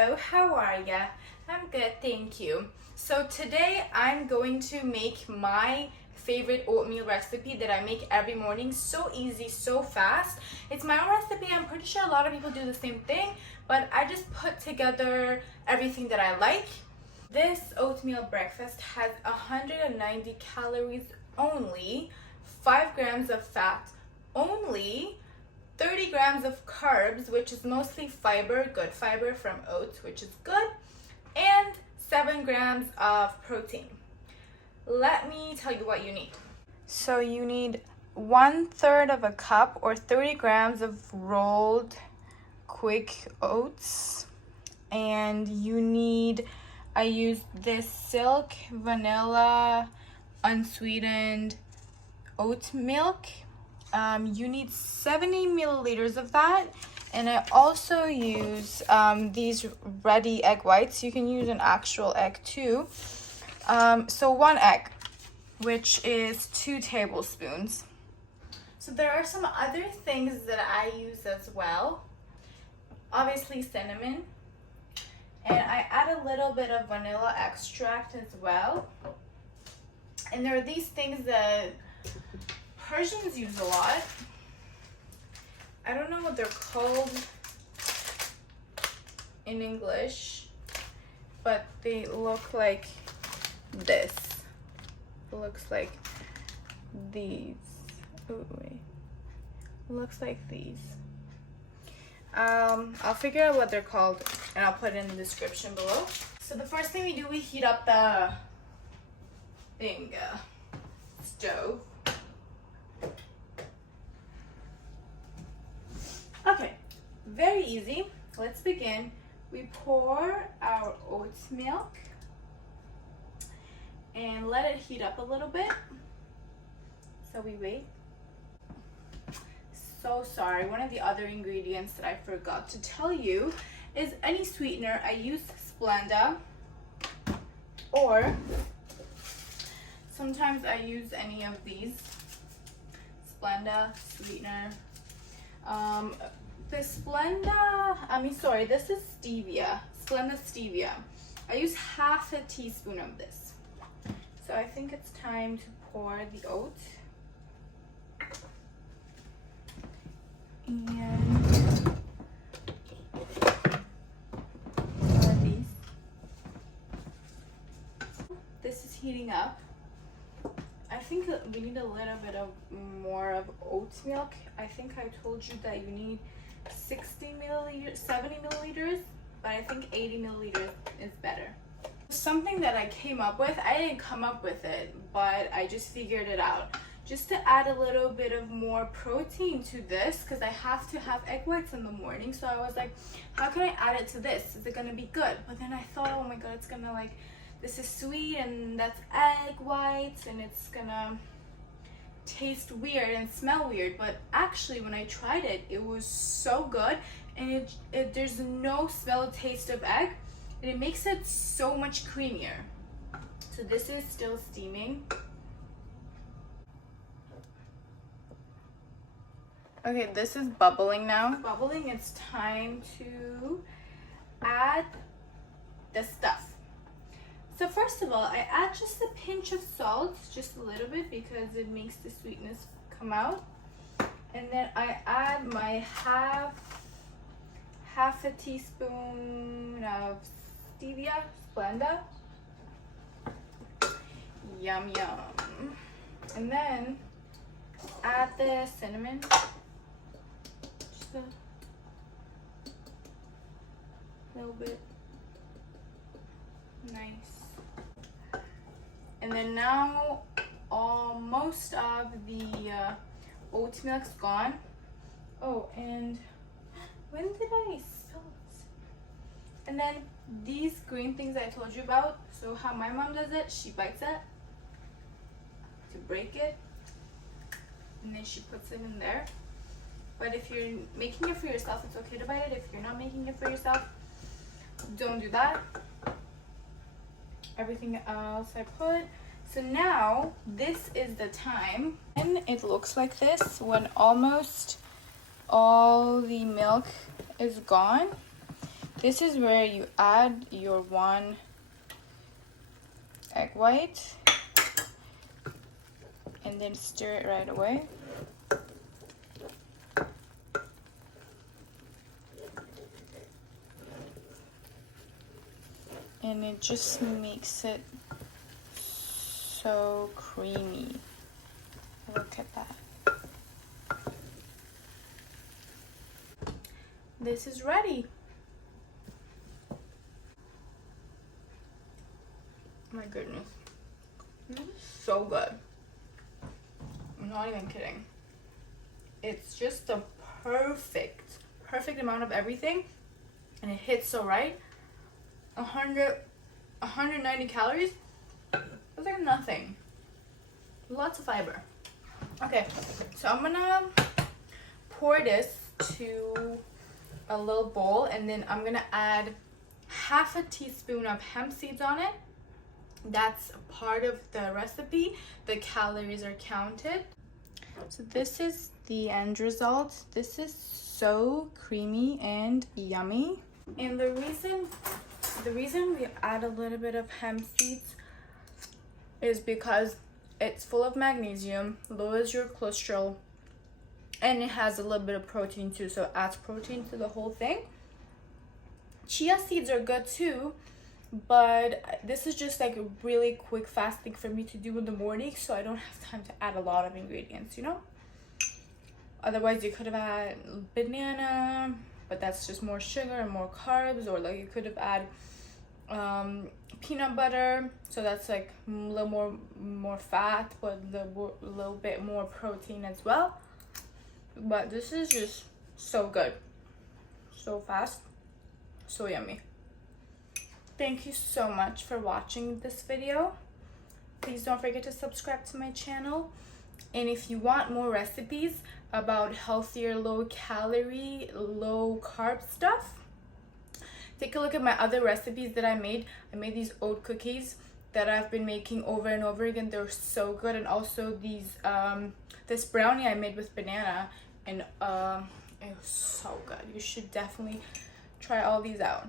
Hello, how are ya? I'm good, thank you. So today I'm going to make my favorite oatmeal recipe that I make every morning. So easy, so fast. It's my own recipe. I'm pretty sure a lot of people do the same thing, but I just put together everything that I like. This oatmeal breakfast has 190 calories only, 5 grams of fat only, 30 grams of carbs, which is mostly fiber, good fiber from oats, which is good, and 7 grams of protein. Let me tell you what you need. So you need 1/3 of a cup or 30 grams of rolled quick oats, and you need, I used this silk vanilla unsweetened oat milk. You need 70 milliliters of that, and I also use these ready egg whites. You can use an actual egg too. So 1 egg, which is 2 tablespoons. So there are some other things that I use as well. Obviously cinnamon, and I add a little bit of vanilla extract as well. And there are these things that Persians use a lot. I don't know what they're called in English, but they look like this. It looks like these. Oh, wait. It looks like these. I'll figure out what they're called and I'll put it in the description below. So the first thing we do, we heat up the stove. Okay, very easy. Let's begin. We pour our oats milk and let it heat up a little bit. So we wait. So sorry, one of the other ingredients that I forgot to tell you is any sweetener. I use Splenda, or sometimes I use any of these. Splenda, Sweetener. This is stevia. Splenda stevia. I use half a teaspoon of this. So I think it's time to pour the oats. And pour these. This is heating up. I think we need a little bit of more of oats milk. I think I told you that you need 60 milliliters, 70 milliliters, but I think 80 milliliters is better. Something that I came up with, I didn't come up with it, but I just figured it out. Just to add a little bit of more protein to this, because I have to have egg whites in the morning. So I was like, how can I add it to this? Is it gonna be good? But then I thought, oh my god, it's gonna like, this is sweet and that's egg whites and it's gonna taste weird and smell weird. But actually when I tried it, it was so good, and there's no smell or taste of egg, and it makes it so much creamier. So this is still steaming. Okay, this is bubbling now. Bubbling, it's time to add the stuff. So first of all, I add just a pinch of salt, just a little bit, because it makes the sweetness come out. And then I add my half a teaspoon of stevia, Splenda. Yum, yum. And then add the cinnamon. Just a little bit. Nice. And then now most of the oat milk's gone. Oh, and when did I spill it? And then these green things I told you about, so how my mom does it, she bites it to break it, and then she puts it in there. But if you're making it for yourself, it's okay to bite it. If you're not making it for yourself, don't do that. Everything else I put. So now this is the time, and it looks like this when almost all the milk is gone. This is where you add your 1 egg white and then stir it right away. And it just makes it so creamy. Look at that. This is ready. My goodness. This is so good. I'm not even kidding. It's just the perfect amount of everything. And it hits so right. 190 calories. That's like nothing. Lots of fiber. Okay, so I'm gonna pour this to a little bowl, and then I'm gonna add half a teaspoon of hemp seeds on it. That's part of the recipe. The calories are counted. So this is the end result. This is so creamy and yummy. And the reason we add a little bit of hemp seeds is because it's full of magnesium, lowers your cholesterol, and it has a little bit of protein too, so it adds protein to the whole thing. Chia seeds are good too, but this is just like a really quick fast thing for me to do in the morning, so I don't have time to add a lot of ingredients, you know? Otherwise you could have had banana, but that's just more sugar and more carbs, or like you could have add peanut butter, so that's like a little more fat, but a little bit more protein as well. But this is just so good, so fast, so yummy. Thank you so much for watching this video. Please don't forget to subscribe to my channel, and if you want more recipes about healthier, low calorie, low carb stuff, take a look at my other recipes that I made. I made these oat cookies that I've been making over and over again. They're so good. And also these this brownie I made with banana, and it was so good. You should definitely try all these out.